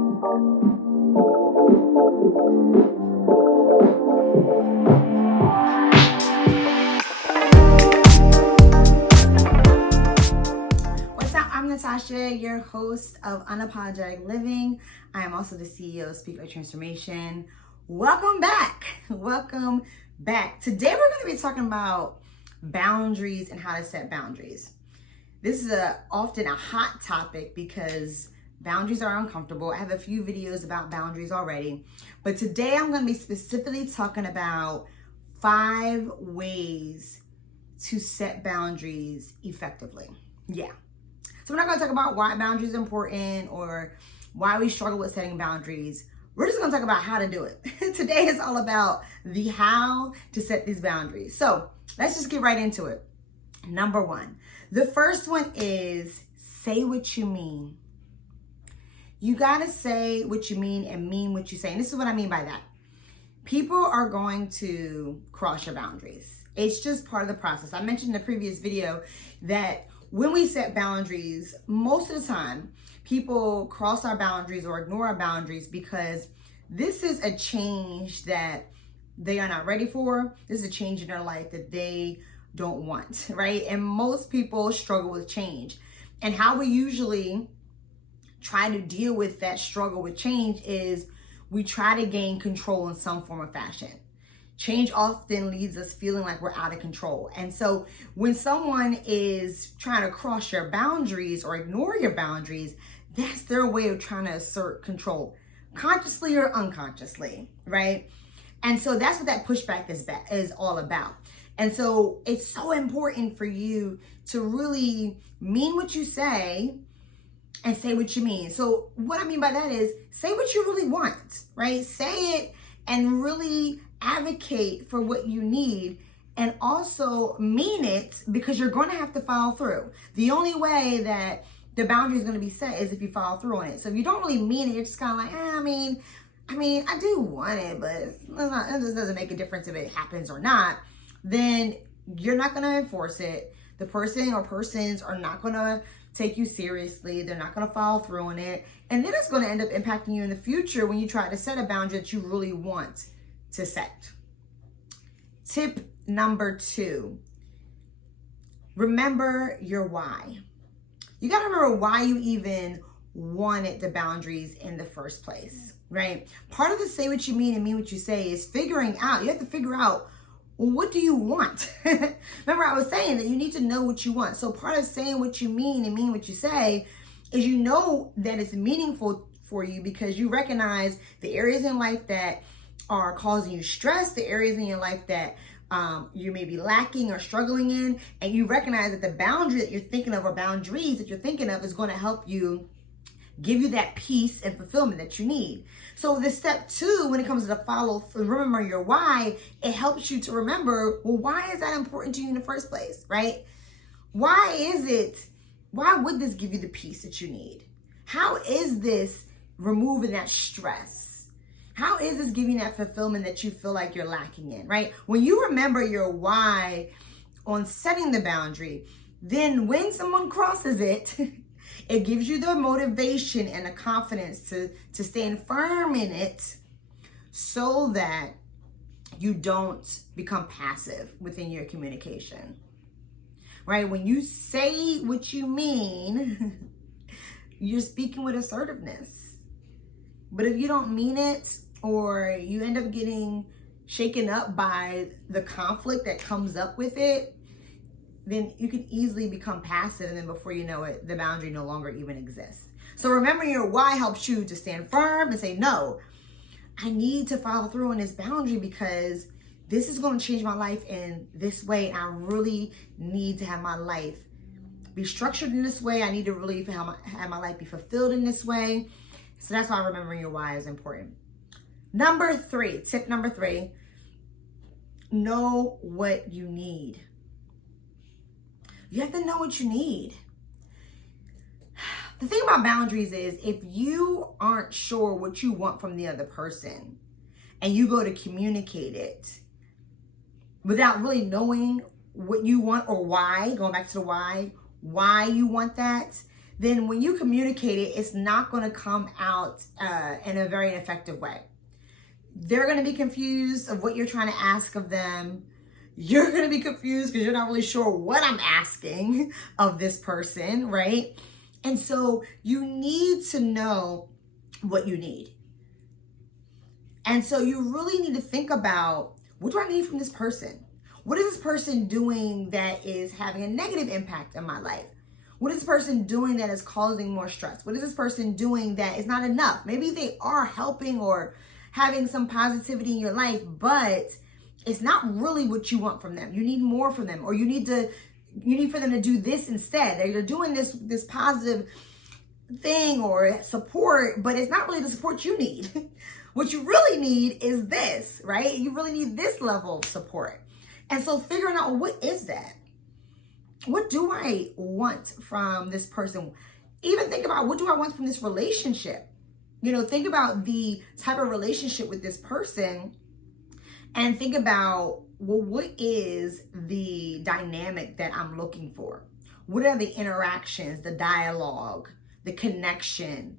What's up? I'm Natasha, your host of Unapologetic Living. I am also the CEO of Speak Like Transformation. Welcome back. Welcome back. Today we're going to be talking about boundaries and how to set boundaries. This is often a hot topic because boundaries are uncomfortable. I have a few videos about boundaries already, but today I'm going to be specifically talking about 5 ways to set boundaries effectively. Yeah. So we're not going to talk about why boundaries are important or why we struggle with setting boundaries. We're just going to talk about how to do it. Today is all about the how to set these boundaries. So let's just get right into it. Number 1. The first one is say what you mean. You got to say what you mean and mean what you say. And this is what I mean by that. People are going to cross your boundaries. It's just part of the process. I mentioned in the previous video that when we set boundaries, most of the time, people cross our boundaries or ignore our boundaries because this is a change that they are not ready for. This is a change in their life that they don't want, right? And most people struggle with change. And how we usually try to deal with that struggle with change is we try to gain control in some form or fashion. Change often leaves us feeling like we're out of control. And so when someone is trying to cross your boundaries or ignore your boundaries, that's their way of trying to assert control, consciously or unconsciously, right? And so that's what that pushback is all about. And so it's so important for you to really mean what you say and say what you mean. So what I mean by that is say what you really want, right? Say it and really advocate for what you need, and also mean it, because you're going to have to follow through. The only way that the boundary is going to be set is if you follow through on it. So if you don't really mean it, you're just kind of like, I mean, I do want it, but it just doesn't make a difference if it happens or not. Then you're not going to enforce it. The person or persons are not going to take you seriously. They're not going to follow through on it. And then it's going to end up impacting you in the future when you try to set a boundary that you really want to set. Tip number 2, remember your why. You got to remember why you even wanted the boundaries in the first place, right? Part of the say what you mean and mean what you say is figuring out. You have to figure out, well, what do you want? Remember, I was saying that you need to know what you want. So part of saying what you mean and mean what you say is you know that it's meaningful for you because you recognize the areas in life that are causing you stress, the areas in your life that you may be lacking or struggling in, and you recognize that the boundary that you're thinking of or boundaries that you're thinking of is going to help you, give you that peace and fulfillment that you need. So the step 2, when it comes to the follow through, remember your why, it helps you to remember, well, why is that important to you in the first place, right? Why would this give you the peace that you need? How is this removing that stress? How is this giving that fulfillment that you feel like you're lacking in, right? When you remember your why on setting the boundary, then when someone crosses it, it gives you the motivation and the confidence to stand firm in it so that you don't become passive within your communication, right? When you say what you mean, you're speaking with assertiveness. But if you don't mean it, or you end up getting shaken up by the conflict that comes up with it, then you can easily become passive, and then before you know it, the boundary no longer even exists. So remembering your why helps you to stand firm and say, no, I need to follow through on this boundary because this is going to change my life in this way. I really need to have my life be structured in this way. I need to really have my life be fulfilled in this way. So that's why remembering your why is important. Tip number 3, know what you need. You have to know what you need. The thing about boundaries is if you aren't sure what you want from the other person and you go to communicate it without really knowing what you want or why, going back to the why you want that, then when you communicate it, it's not going to come out in a very effective way. They're going to be confused of what you're trying to ask of them. You're going to be confused because you're not really sure what I'm asking of this person, right? And so you need to know what you need. And so you really need to think about, what do I need from this person? What is this person doing that is having a negative impact on my life? What is this person doing that is causing more stress? What is this person doing that is not enough? Maybe they are helping or having some positivity in your life, but it's not really what you want from them. You need more from them, or you need for them to do this instead. They're doing this positive thing or support, but it's not really the support you need. What you really need is this, right? You really need this level of support. And so figuring out, what is that? What do I want from this person? Even think about, what do I want from this relationship? Think about the type of relationship with this person and think about, well, what is the dynamic that I'm looking for? What are the interactions, the dialogue, the connection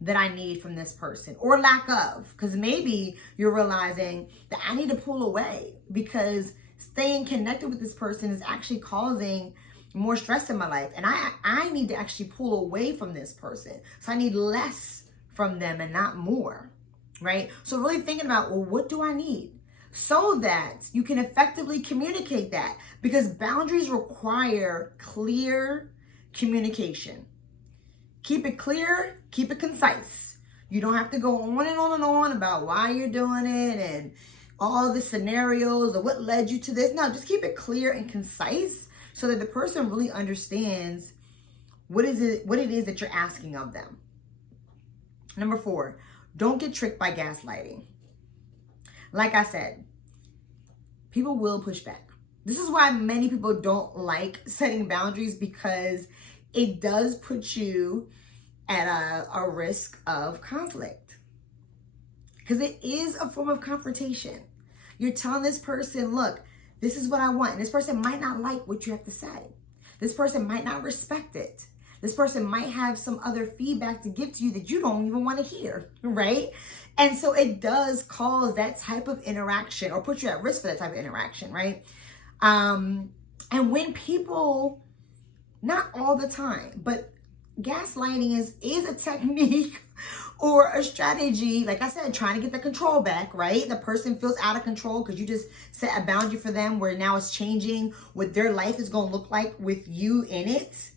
that I need from this person, or lack of? Because maybe you're realizing that I need to pull away because staying connected with this person is actually causing more stress in my life. And I need to actually pull away from this person. So I need less from them and not more, right? So really thinking about, well, what do I need? So that you can effectively communicate that, because boundaries require clear communication. Keep it clear, keep it concise. You don't have to go on and on and on about why you're doing it and all the scenarios or what led you to this. No, just keep it clear and concise so that the person really understands what it is that you're asking of them. Number 4, don't get tricked by gaslighting. Like I said, people will push back. This is why many people don't like setting boundaries, because it does put you at a risk of conflict. Because it is a form of confrontation. You're telling this person, look, this is what I want. And this person might not like what you have to say. This person might not respect it. This person might have some other feedback to give to you that you don't even want to hear, right? And so it does cause that type of interaction, or put you at risk for that type of interaction, right? And when people, not all the time, but gaslighting is a technique or a strategy, like I said, trying to get the control back, right? The person feels out of control because you just set a boundary for them where now it's changing what their life is going to look like with you in it,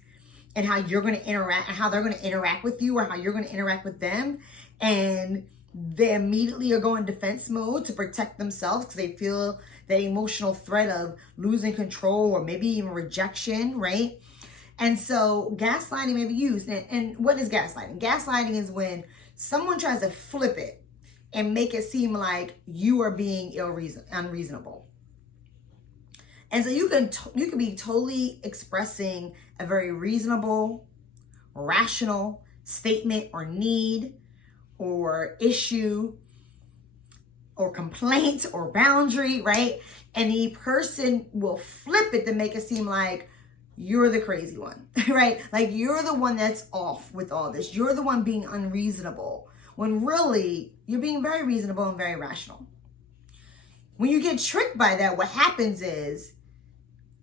and how you're going to interact, and how they're going to interact with you, or how you're going to interact with them. And they immediately are going defense mode to protect themselves because they feel that emotional threat of losing control or maybe even rejection, right? And so gaslighting may be used. And what is gaslighting? Gaslighting is when someone tries to flip it and make it seem like you are being unreasonable. And so you can be totally expressing a very reasonable, rational statement or need or issue or complaint or boundary, right? And the person will flip it to make it seem like you're the crazy one, right? Like you're the one that's off with all this. You're the one being unreasonable, when really you're being very reasonable and very rational. When you get tricked by that, what happens is,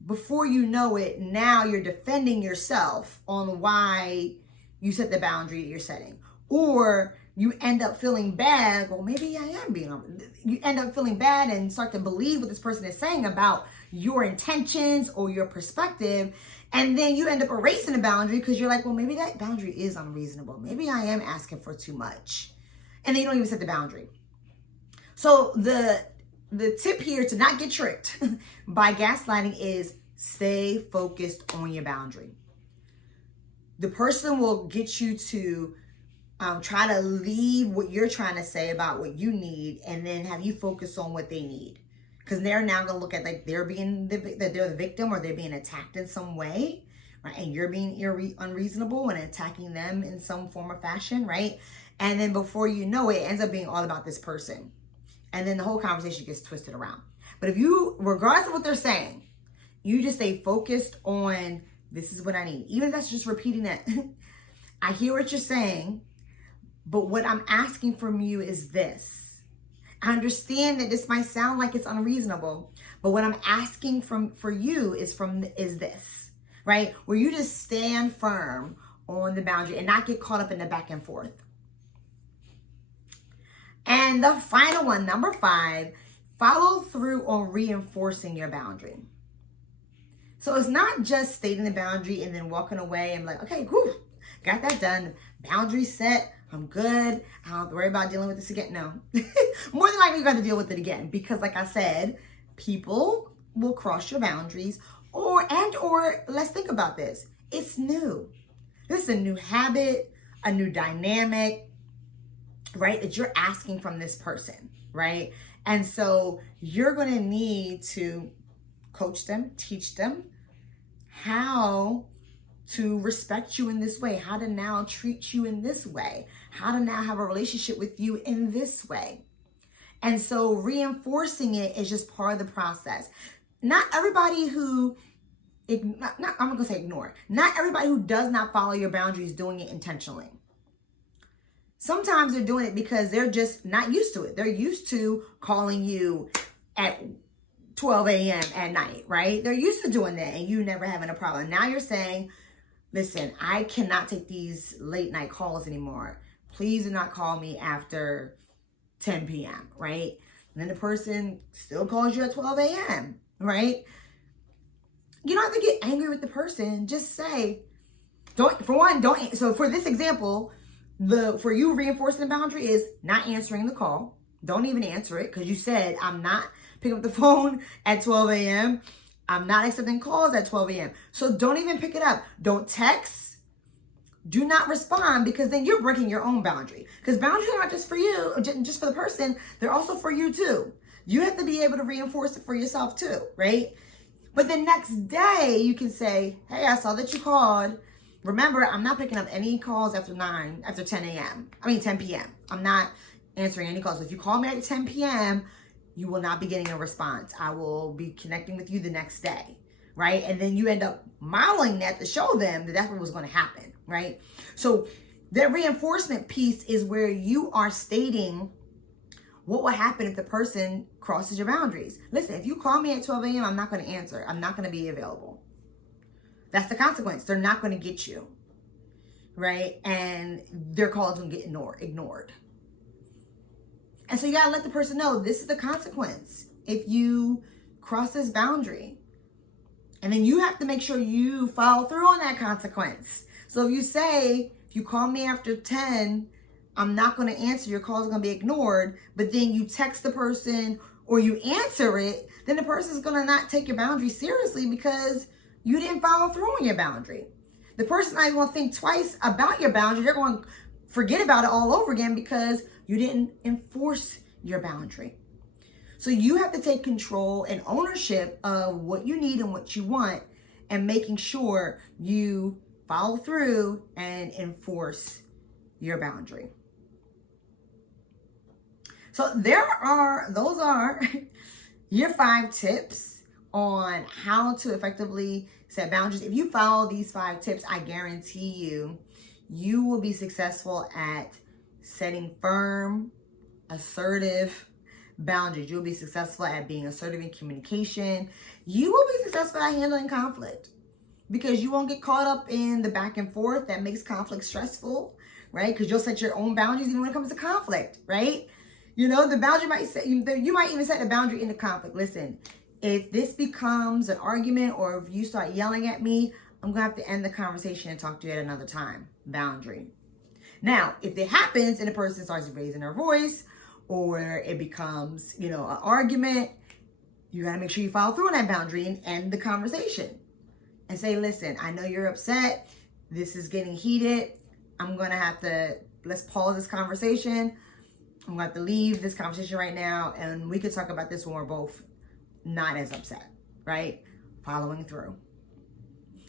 before you know it, now you're defending yourself on why you set the boundary that you're setting. Or you end up feeling bad. Well, maybe I am you end up feeling bad and start to believe what this person is saying about your intentions or your perspective. And then you end up erasing the boundary because you're like, well, maybe that boundary is unreasonable. Maybe I am asking for too much. And then you don't even set the boundary. So the tip here to not get tricked by gaslighting is stay focused on your boundary. The person will get you to try to leave what you're trying to say about what you need, and then have you focus on what they need. Because they're now going to look at like they're the victim, or they're being attacked in some way, right? And you're being unreasonable and attacking them in some form or fashion, right? And then before you know it, it ends up being all about this person. And then the whole conversation gets twisted around. But if you, regardless of what they're saying, you just stay focused on, this is what I need. Even if that's just repeating that I hear what you're saying, but what I'm asking from you is this. I understand that this might sound like it's unreasonable, but what I'm asking for you is this, right? Where you just stand firm on the boundary and not get caught up in the back and forth. And the final one, number 5, follow through on reinforcing your boundary. So it's not just stating the boundary and then walking away and like, okay, whew, got that done. Boundary set. I'm good. I don't have to worry about dealing with this again. No. More than likely, you're going to deal with it again because, like I said, people will cross your boundaries or let's think about this. It's new. This is a new habit, a new dynamic, right? That you're asking from this person, right? And so you're going to need to coach them, teach them how to respect you in this way, how to now treat you in this way, how to now have a relationship with you in this way. And so reinforcing it is just part of the process. Not everybody who, I'm not going to say ignore, not everybody who does not follow your boundaries is doing it intentionally. Sometimes they're doing it because they're just not used to it. They're used to calling you at 12 a.m. at night, right? They're used to doing that and you never having a problem. Now you're saying, listen, I cannot take these late night calls anymore. Please do not call me after 10 p.m., right? And then the person still calls you at 12 a.m., right? You don't have to get angry with the person. Just say, don't. So for this example, for you reinforcing the boundary is not answering the call. Don't even answer it because you said, I'm not picking up the phone at 12 a.m. I'm not accepting calls at 12 a.m. So don't even pick it up. Don't text. Do not respond because then you're breaking your own boundary. Because boundaries are not just for you, just for the person. They're also for you too. You have to be able to reinforce it for yourself too, right? But the next day you can say, hey, I saw that you called. Remember, I'm not picking up any calls after 10 p.m. I'm not answering any calls. If you call me at 10 p.m., you will not be getting a response. I will be connecting with you the next day, right? And then you end up modeling that to show them that that's what was going to happen, right? So that reinforcement piece is where you are stating what will happen if the person crosses your boundaries. Listen, if you call me at 12 a.m., I'm not going to answer. I'm not going to be available. That's the consequence. They're not going to get you, right? And their calls will get ignored. And so you got to let the person know this is the consequence if you cross this boundary. And then you have to make sure you follow through on that consequence. So if you say, if you call me after 10, I'm not going to answer, your call is going to be ignored, but then you text the person or you answer it, then the person is going to not take your boundary seriously because you didn't follow through on your boundary. The person's not even going to think twice about your boundary. They're going to forget about it all over again because you didn't enforce your boundary. So you have to take control and ownership of what you need and what you want and making sure you follow through and enforce your boundary. So those are your 5 tips on how to effectively set boundaries. If you follow these 5 tips, I guarantee you will be successful at setting firm, assertive boundaries. You'll be successful at being assertive in communication. You will be successful at handling conflict because you won't get caught up in the back and forth that makes conflict stressful, right? Because you'll set your own boundaries even when it comes to conflict, right? You know, the boundary you might even set a boundary in the conflict. Listen, if this becomes an argument or if you start yelling at me, I'm going to have to end the conversation and talk to you at another time. Boundary. Now, if it happens and the person starts raising their voice or it becomes, an argument, you got to make sure you follow through on that boundary and end the conversation and say, listen, I know you're upset. This is getting heated. I'm going to have to, let's pause this conversation. I'm going to have to leave this conversation right now. And we could talk about this when we're both not as upset, right? Following through.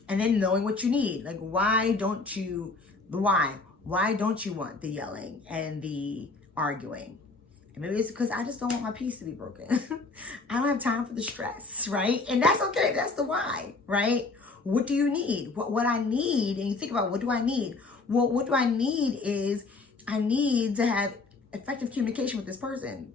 And then knowing what you need. Like, why don't you want the yelling and the arguing? And maybe it's because I just don't want my peace to be broken. I don't have time for the stress, right? And that's okay. That's the why, right? What do you need? What I need, and you think about what do I need? Well, what do I need is I need to have effective communication with this person.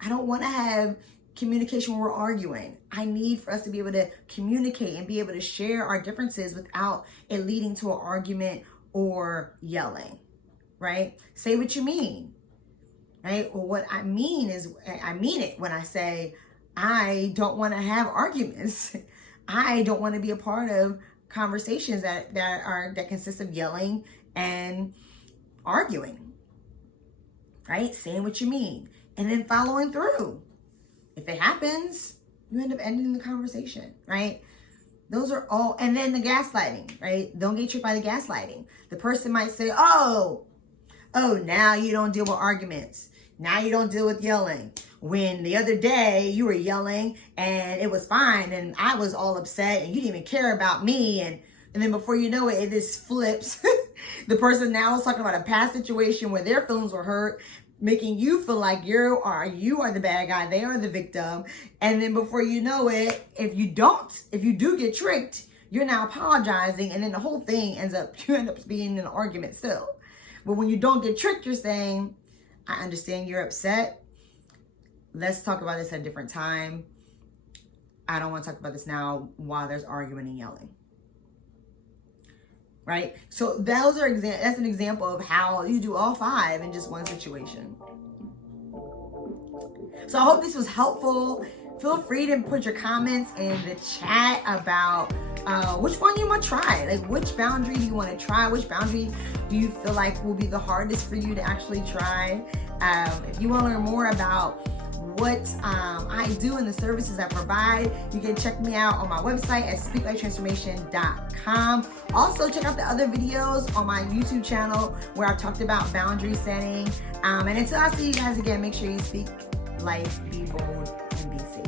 I don't want to have communication when we're arguing. I need for us to be able to communicate and be able to share our differences without it leading to an argument or yelling, right? Say what you mean, right? Well, what I mean is, I mean it when I say, I don't want to have arguments. I don't want to be a part of conversations that consist of yelling and arguing, right? Saying what you mean and then following through. If it happens, you end up ending the conversation, right? Those are all, and then the gaslighting, right? Don't get tricked by the gaslighting. The person might say, oh, now you don't deal with arguments. Now you don't deal with yelling. When the other day you were yelling and it was fine and I was all upset and you didn't even care about me. And then before you know it, it just flips. The person now is talking about a past situation where their feelings were hurt, making you feel like you are the bad guy, they are the victim. And then before you know it, if you do get tricked, you're now apologizing, and then the whole thing you end up being in an argument still. But when you don't get tricked, you're saying, I understand you're upset. Let's talk about this at a different time. I don't want to talk about this now while there's arguing and yelling. Right? So that's an example of how you do all 5 in just one situation. So I hope this was helpful. Feel free to put your comments in the chat about which one you want to try. Like, which boundary do you want to try? Which boundary do you feel like will be the hardest for you to actually try? If you want to learn more about what I do and the services I provide, you can check me out on my website at speakliketransformation.com. Also, check out the other videos on my YouTube channel where I've talked about boundary setting. And until I see you guys again, make sure you speak life, be bold, and be safe.